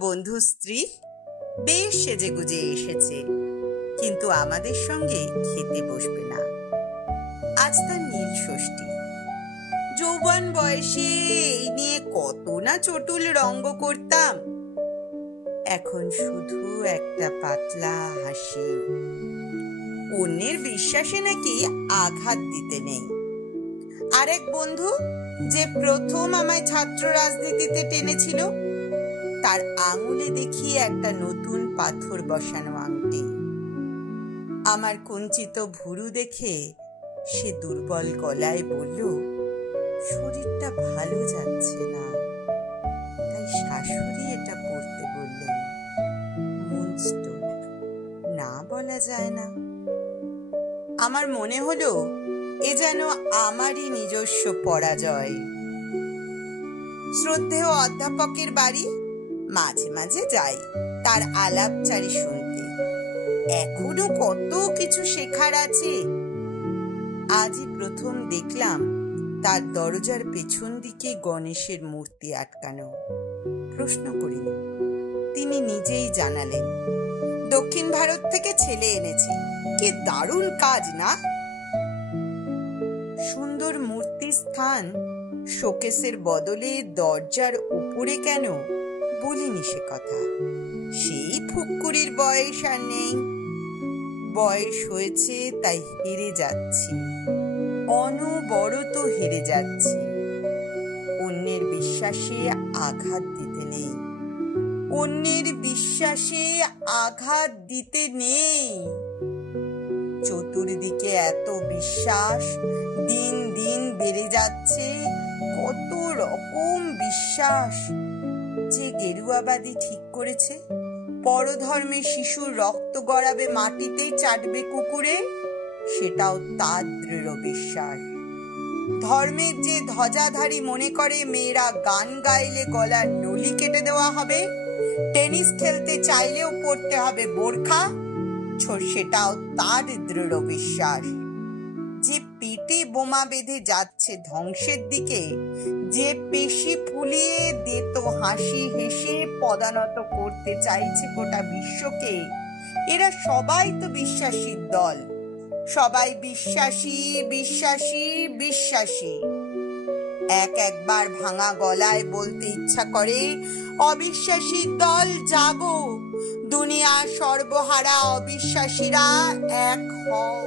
বন্ধু স্ত্রী বেশ সেজেগুজে এসেছে, কিন্তু আমাদের সঙ্গে খেতে বসবে না। আজ তার নীল ষষ্ঠী। যৌবন বয়সে এই নিয়ে কত না চটুল রঙ্গ করতাম। এখন শুধু একটা পাতলা হাসি। অন্যের বিশ্বাসে নাকি আঘাত দিতে নেই। আরেক বন্ধু যে প্রথম আমায় ছাত্র রাজনীতিতে টেনেছিল, তার আঙুলে দেখি একটা নতুন পাথর বসানো আংটি। আমার কুঞ্চিত ভুরু দেখে সে দুর্বল গলায় বলল, শরীরটা ভালো যাচ্ছে না, তাই শাশুড়ি এটা পড়তে বললেন। মুনস্টোন না বলা যায় না। আমার মনে হলো এ যেন আমারই নিজস্ব পরাজয়। শ্রদ্ধেয় অধ্যাপকের বাড়ি মাঝে মাঝে যাই তার আলাপচারি শুনতে। এখনো কত কিছু শেখার আছে। আজই প্রথম দেখলাম তার দরজার পেছন দিকে গণেশের মূর্তি আটকানো। প্রশ্ন করিনি, তিনি নিজেই জানালেন, দক্ষিণ ভারত থেকে ছেলে এনেছি। কি দারুণ কাজ না? সুন্দর মূর্তির স্থান শোকেসের বদলে দরজার উপরে কেন বলিনি সে কথা। সেই ফুক্কুরির বয়স আর নেই। বয়স হয়েছে তাই হেরে যাচ্ছি, অনবরত হেরে যাচ্ছি। অন্যের বিশ্বাসে আঘাত দিতে নেই, অন্যের বিশ্বাসে আঘাত দিতে নেই। চতুর্দিকে এত বিশ্বাস, দিন দিন বেড়ে যাচ্ছে। কত রকম বিশ্বাস। যে গেরুয়াবাদী ঠিক করেছে পরধর্মে শিশুর রক্ত গড়াবে মাটিতে, চাটবে কুকুরে, সেটাও তার দৃঢ় বিশ্বাস। ধর্মের যে ধ্বজাধারী মনে করে মেয়েরা গান গাইলে গলার নলি কেটে দেওয়া হবে, টেনিস খেলতে চাইলেও পড়তে হবে বোরখা, সেটাও তার দৃঢ় বিশ্বাস। যে পেটে বোমা বেঁধে যাচ্ছে ধ্বংসের দিকে, যে পেশি ফুলিয়ে দেত হাসি হেসে পদানত করতে চাইছে গোটা বিশ্বকে, এরা সবাই তো বিশ্বাসীর দল। সবাই বিশ্বাসী বিশ্বাসী বিশ্বাসী। একবার ভাঙা গলায় বলতে ইচ্ছা করে, অবিশ্বাসীর দল জাগো, দুনিয়া সর্বহারা অবিশ্বাসীরা এক হও।